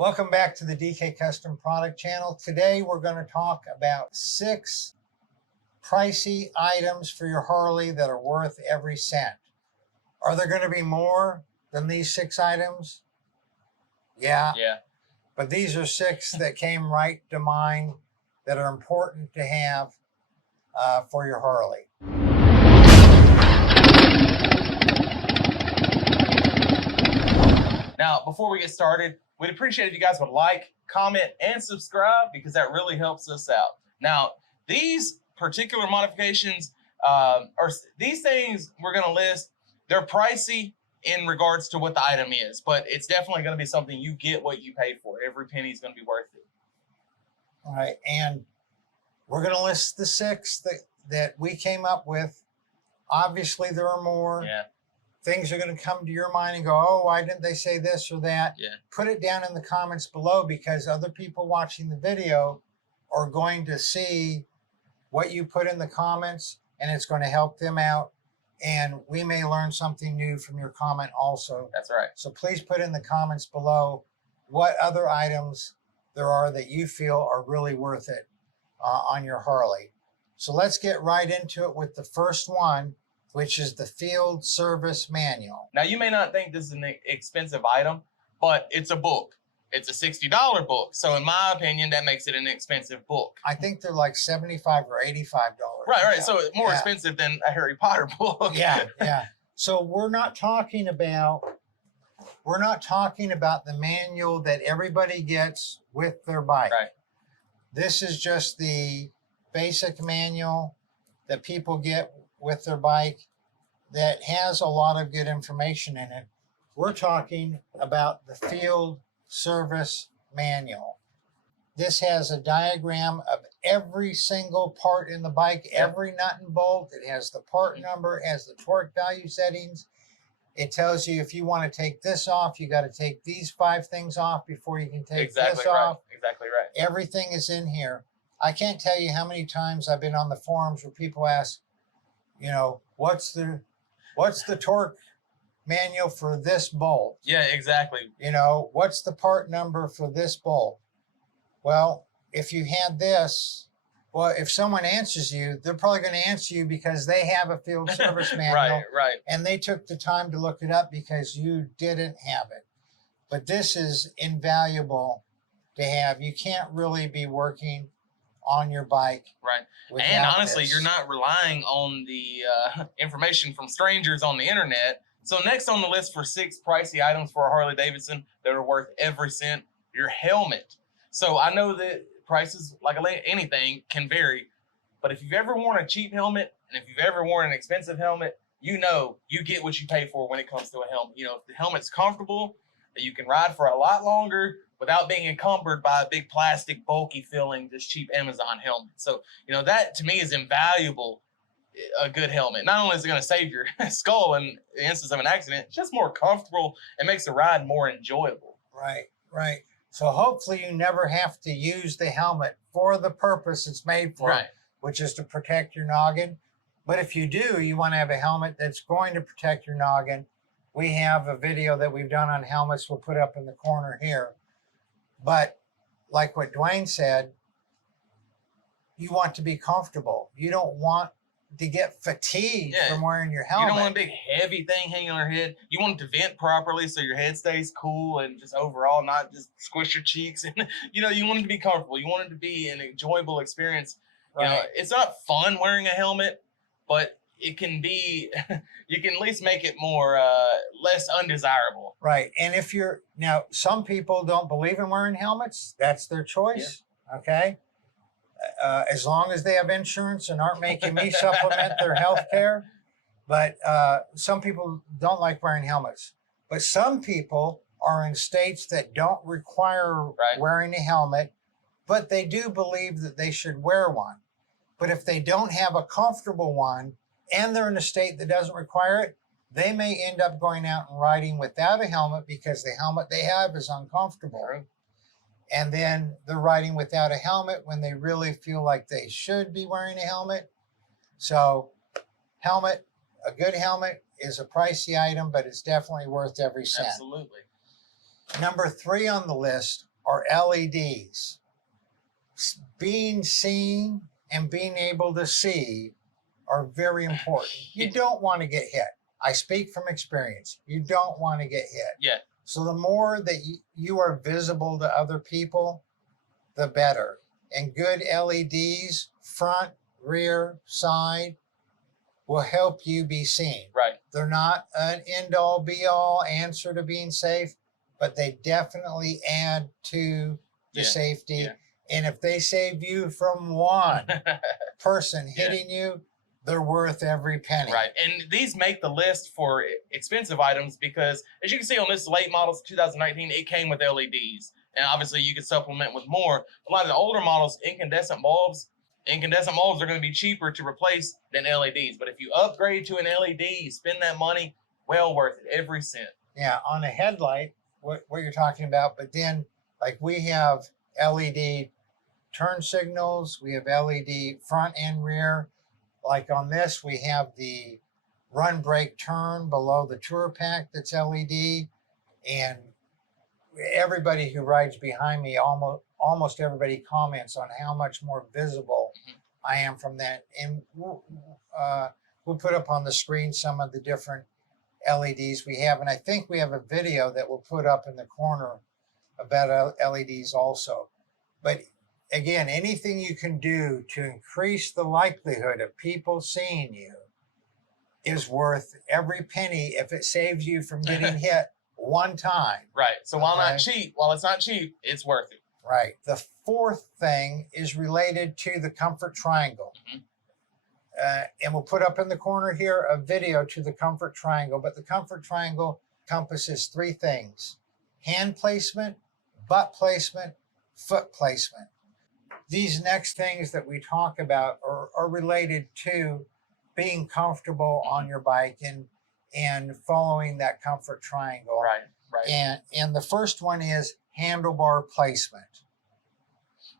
Welcome back to the DK Custom Product Channel. Today we're going to talk about 6 pricey items for your Harley that are worth every cent. Are there going to be more than these 6 items? Yeah. But these are 6 that came right to mind that are important to have for your Harley. Now, before we get started, we'd appreciate if you guys would like, comment, and subscribe because that really helps us out. Now, these particular modifications, or these things we're going to list, they're pricey in regards to what the item is, but it's definitely going to be something you get what you paid for. Every penny is going to be worth it. All right, and we're going to list the 6 that we came up with. Obviously, there are more. Yeah. Things are going to come to your mind and go, oh, why didn't they say this or that? Yeah. Put it down in the comments below because other people watching the video are going to see what you put in the comments and it's going to help them out. And we may learn something new from your comment also. That's right. So please put in the comments below what other items there are that you feel are really worth it on your Harley. So let's get right into it with the first one, which is the Field Service Manual. Now, you may not think this is an expensive item, but it's a book. It's a $60 book. So in my opinion, that makes it an expensive book. I think they're like $75 or $85. Right. Yeah. So more expensive than a Harry Potter book. Yeah. So we're not talking about the manual that everybody gets with their bike. Right. This is just the basic manual that people get with their bike that has a lot of good information in it. We're talking about the Field Service Manual. This has a diagram of every single part in the bike, every nut and bolt. It has the part number, it has the torque value settings. It tells you if you want to take this off, you got to take these 5 things off before you can take this off. Exactly right. Everything is in here. I can't tell you how many times I've been on the forums where people ask, you know, what's the torque manual for this bolt? Yeah, exactly. You know, what's the part number for this bolt? Well, if you had this, well, if someone answers you, they're probably going to answer you because they have a field service manual. Right. And they took the time to look it up because you didn't have it. But this is invaluable to have. You can't really be working on your bike. Right. And honestly, you're not relying on the information from strangers on the internet. So next on the list for 6 pricey items for a Harley Davidson that are worth every cent, your helmet. So I know that prices, like anything, can vary. But if you've ever worn a cheap helmet and if you've ever worn an expensive helmet, you know you get what you pay for when it comes to a helmet. You know, if the helmet's comfortable, that you can ride for a lot longer without being encumbered by a big plastic, bulky feeling, this cheap Amazon helmet. So, you know, that to me is invaluable, a good helmet. Not only is it going to save your skull in the instance of an accident, it's just more comfortable and makes the ride more enjoyable. Right. So hopefully you never have to use the helmet for the purpose it's made for, which is to protect your noggin. But if you do, you want to have a helmet that's going to protect your noggin. We have a video that we've done on helmets we'll put up in the corner here. But like what Dwayne said, you want to be comfortable. You don't want to get fatigued from wearing your helmet. You don't want a big heavy thing hanging on your head. You want it to vent properly so your head stays cool and just overall not just squish your cheeks. And you know, you want it to be comfortable. You want it to be an enjoyable experience. You know, it's not fun wearing a helmet, but it can be, you can at least make it more, less undesirable. Right. And if you're, now some people don't believe in wearing helmets. That's their choice. Yeah. Okay. As long as they have insurance and aren't making me supplement their health care. But some people don't like wearing helmets. But some people are in states that don't require wearing a helmet, but they do believe that they should wear one. But if they don't have a comfortable one, and they're in a state that doesn't require it, they may end up going out and riding without a helmet because the helmet they have is uncomfortable. True. And then they're riding without a helmet when they really feel like they should be wearing a helmet. So helmet, a good helmet is a pricey item, but it's definitely worth every cent. Absolutely. Number 3 on the list are LEDs. Being seen and being able to see are very important. You don't want to get hit. I speak from experience. You don't want to get hit. Yeah. So the more that you are visible to other people, the better. And good LEDs, front, rear, side, will help you be seen. Right. They're not an end-all, be-all answer to being safe, but they definitely add to the safety. Yeah. And if they save you from one person hitting you, they're worth every penny. Right. And these make the list for expensive items because, as you can see on this late models 2019, it came with LEDs. And obviously you could supplement with more. A lot of the older models, incandescent bulbs are going to be cheaper to replace than LEDs. But if you upgrade to an LED, you spend that money, well worth it, every cent. Yeah, on a headlight, what you're talking about, but then like we have LED turn signals, we have LED front and rear. Like on this, we have the run, brake, turn below the tour pack that's LED. And everybody who rides behind me, almost everybody comments on how much more visible I am from that. And we'll put up on the screen some of the different LEDs we have. And I think we have a video that we'll put up in the corner about LEDs also. But again, anything you can do to increase the likelihood of people seeing you is worth every penny if it saves you from getting hit one time. Right. So while it's not cheap, it's worth it. Right. The fourth thing is related to the comfort triangle. And we'll put up in the corner here a video to the comfort triangle. But the comfort triangle encompasses three things: hand placement, butt placement, foot placement. These next things that we talk about are related to being comfortable on your bike and following that comfort triangle. Right. And the first one is handlebar placement.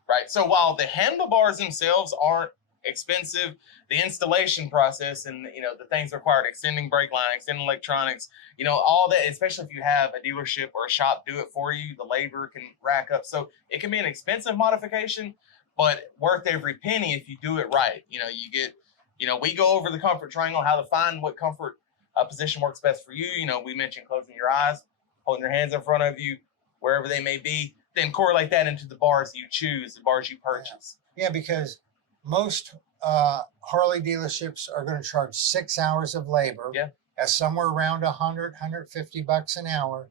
Right. So while the handlebars themselves aren't expensive, the installation process and the things required, extending brake line, extending electronics, all that, especially if you have a dealership or a shop do it for you, the labor can rack up. So it can be an expensive modification, but worth every penny if you do it right. You get, we go over the comfort triangle, how to find what comfort position works best for you. We mentioned closing your eyes, holding your hands in front of you, wherever they may be, then correlate that into the bars you choose, the bars you purchase. Yeah, because most Harley dealerships are going to charge 6 hours of labor at somewhere around $100-$150 an hour.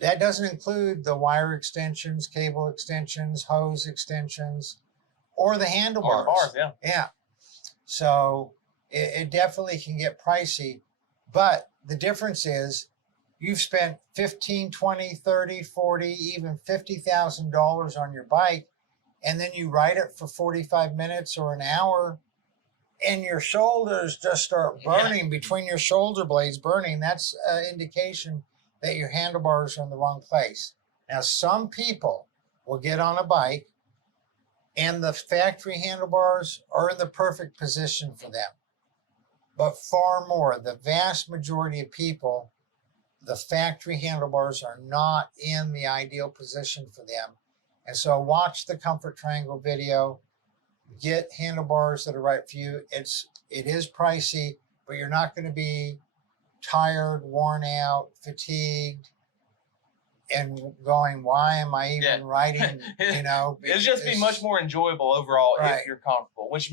That doesn't include the wire extensions, cable extensions, hose extensions, or the handlebars. Or the bars, Yeah. So it definitely can get pricey, but the difference is you've spent $15, $20, $30, $40, even $50,000 on your bike, and then you ride it for 45 minutes or an hour, and your shoulders just start burning, between your shoulder blades burning. That's an indication that your handlebars are in the wrong place. Now, some people will get on a bike and the factory handlebars are in the perfect position for them. But far more, the vast majority of people, the factory handlebars are not in the ideal position for them. And so watch the comfort triangle video, get handlebars that are right for you. It is pricey, but you're not going to be tired, worn out, fatigued, and going, why am I even riding? It'll just be much more enjoyable overall if you're comfortable, which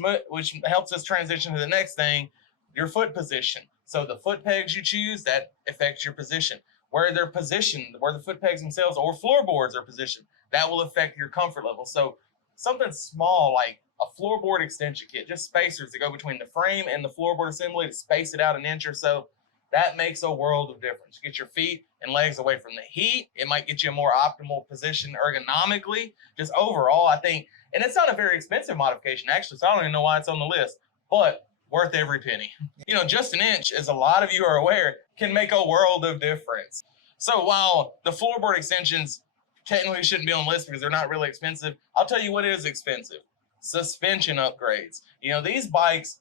helps us transition to the next thing, your foot position. So the foot pegs you choose, that affects your position. Where they're positioned, where the foot pegs themselves or floorboards are positioned, that will affect your comfort level. So something small like a floorboard extension kit, just spacers that go between the frame and the floorboard assembly to space it out an inch or so, that makes a world of difference. Get your feet and legs away from the heat. It might get you a more optimal position ergonomically. Just overall, I think, and it's not a very expensive modification actually, so I don't even know why it's on the list, but worth every penny. Just an inch, as a lot of you are aware, can make a world of difference. So while the floorboard extensions technically shouldn't be on the list because they're not really expensive, I'll tell you what is expensive. Suspension upgrades. These bikes,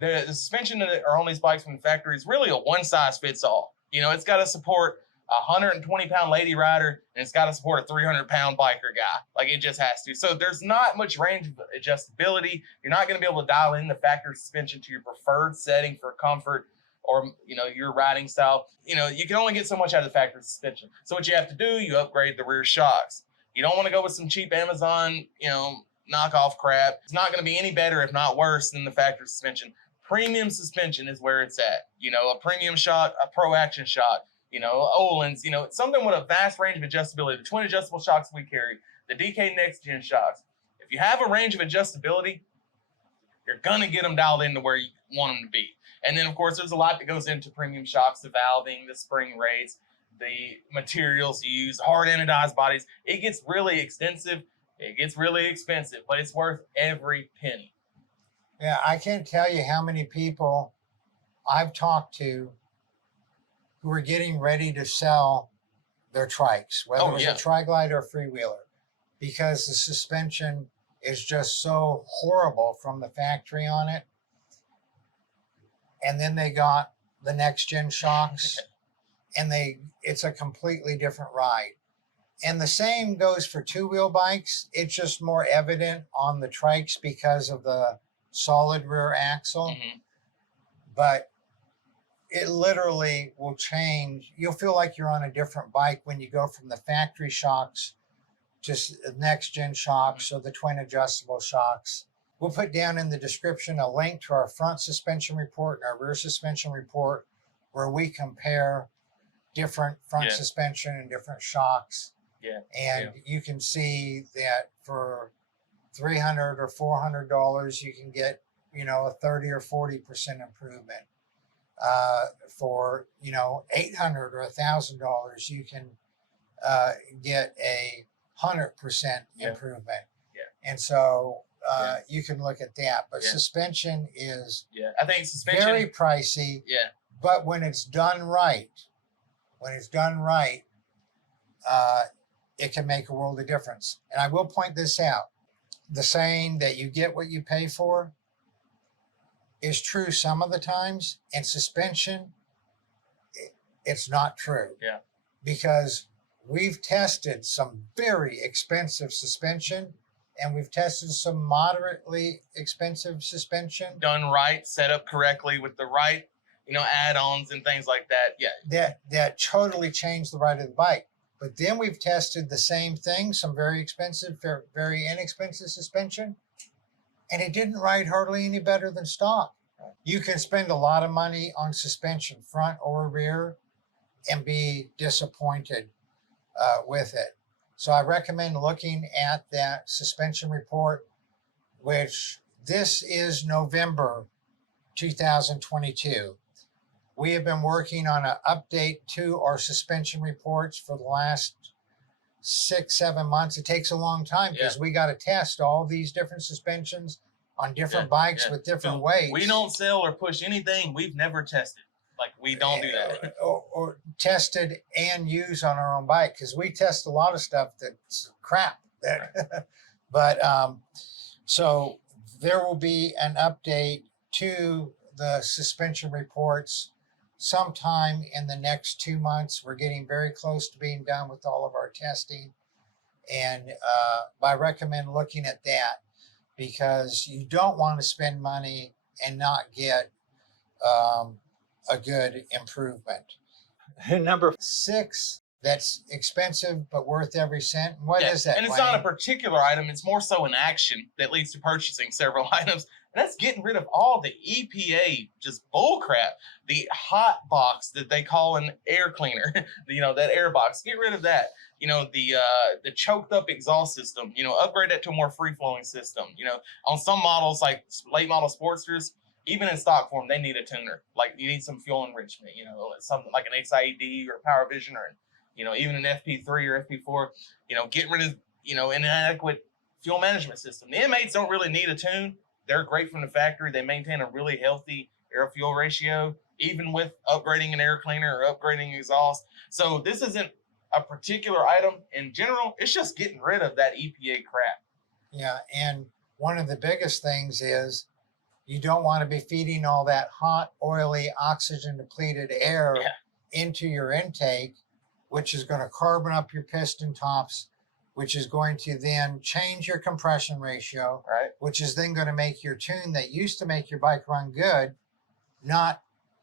the suspension that are on these bikes from the factory is really a one-size-fits-all. It's got to support a 120-pound lady rider, and it's got to support a 300-pound biker guy. Like, it just has to. So there's not much range of adjustability. You're not going to be able to dial in the factory suspension to your preferred setting for comfort or, your riding style. You can only get so much out of the factory suspension. So what you have to do, you upgrade the rear shocks. You don't want to go with some cheap Amazon, knockoff crap. It's not going to be any better, if not worse, than the factory suspension. Premium suspension is where it's at. A premium shock, a pro action shock, Olin's, something with a vast range of adjustability. The twin adjustable shocks we carry, the DK Next Gen shocks. If you have a range of adjustability, you're going to get them dialed into where you want them to be. And then, of course, there's a lot that goes into premium shocks, the valving, the spring rates, the materials used, hard anodized bodies. It gets really extensive. It gets really expensive, but it's worth every penny. Yeah, I can't tell you how many people I've talked to who are getting ready to sell their trikes, whether it's a tri-glide or a freewheeler, because the suspension is just so horrible from the factory on it. And then they got the next gen shocks and it's a completely different ride. And the same goes for two-wheel bikes. It's just more evident on the trikes because of the solid rear axle. Mm-hmm. But it literally will change. You'll feel like you're on a different bike when you go from the factory shocks to the next gen shocks or the twin adjustable shocks. We'll put down in the description a link to our front suspension report and our rear suspension report where we compare different front suspension and different shocks. Yeah. And you can see that for $300 or $400, you can get, a 30 or 40% improvement. For, $800 or $1,000, you can get a 100% improvement. Yeah. And so you can look at that. But suspension is I think suspension very pricey. Yeah. But when it's done right, it can make a world of difference. And I will point this out. The saying that you get what you pay for is true some of the times. And suspension, it's not true. Yeah. Because we've tested some very expensive suspension and we've tested some moderately expensive suspension. Done right, set up correctly with the right, add-ons and things like that. Yeah. That totally changed the ride of the bike. But then we've tested the same thing, some very expensive, very inexpensive suspension, and it didn't ride hardly any better than stock. You can spend a lot of money on suspension, front or rear, and be disappointed with it. So I recommend looking at that suspension report, which this is November 2022. We have been working on an update to our suspension reports for the last 6-7 months. It takes a long time because we got to test all these different suspensions on different bikes with different weights. We don't sell or push anything we've never tested. Like, we don't do that. Or tested and use on our own bike, because we test a lot of stuff that's crap. But so there will be an update to the suspension reports sometime in the next 2 months. We're getting very close to being done with all of our testing. And I recommend looking at that, because you don't want to spend money and not get a good improvement. Number 6, that's expensive but worth every cent. What is that? And it's not a particular item. It's more so an action that leads to purchasing several items. And that's getting rid of all the EPA just bull crap. The hot box that they call an air cleaner, that air box. Get rid of that. The choked up exhaust system. Upgrade that to a more free flowing system. On some models like late model Sportsters, even in stock form, they need a tuner. Like, you need some fuel enrichment. Something like an XIED or Power Vision, or even an FP3 or FP4. Get rid of inadequate fuel management system. The M8s don't really need a tune. They're great from the factory. They maintain a really healthy air-fuel ratio, even with upgrading an air cleaner or upgrading exhaust. So this isn't a particular item. In general, it's just getting rid of that EPA crap. Yeah, and one of the biggest things is you don't want to be feeding all that hot, oily, oxygen-depleted air into your intake which is going to carbon up your piston tops, which is going to then change your compression ratio, Right. which is then going to make your tune that used to make your bike run good, not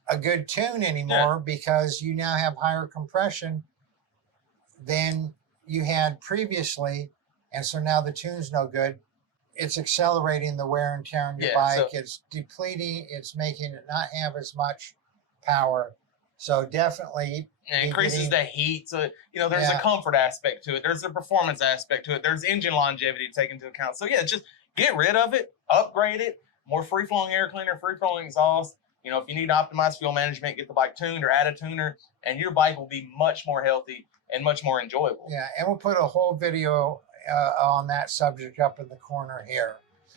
a good tune anymore because you now have higher compression than you had previously. And so now the tune's no good. It's accelerating the wear and tear on your bike. It's depleting, it's making it not have as much power. So definitely it increases the heat. So, there's a comfort aspect to it. There's a performance aspect to it. There's engine longevity to take into account. So yeah, just get rid of it, upgrade it, more free-flowing air cleaner, free-flowing exhaust. If you need to optimize fuel management, get the bike tuned or add a tuner, and your bike will be much more healthy and much more enjoyable. Yeah, and we'll put a whole video on that subject up in the corner here.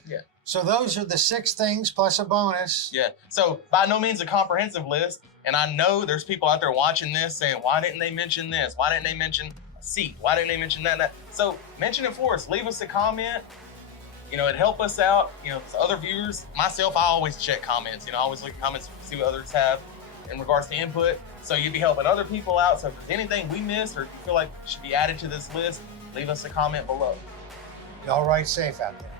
Yeah. So those are the 6 things plus a bonus. Yeah. So by no means a comprehensive list. And I know there's people out there watching this saying, why didn't they mention this? Why didn't they mention a seat? Why didn't they mention that? So mention it for us. Leave us a comment. It'd help us out. Other viewers, myself, I always check comments. I always look at comments, see what others have in regards to input. So you'd be helping other people out. So if there's anything we missed or if you feel like should be added to this list, leave us a comment below. Y'all ride safe out there.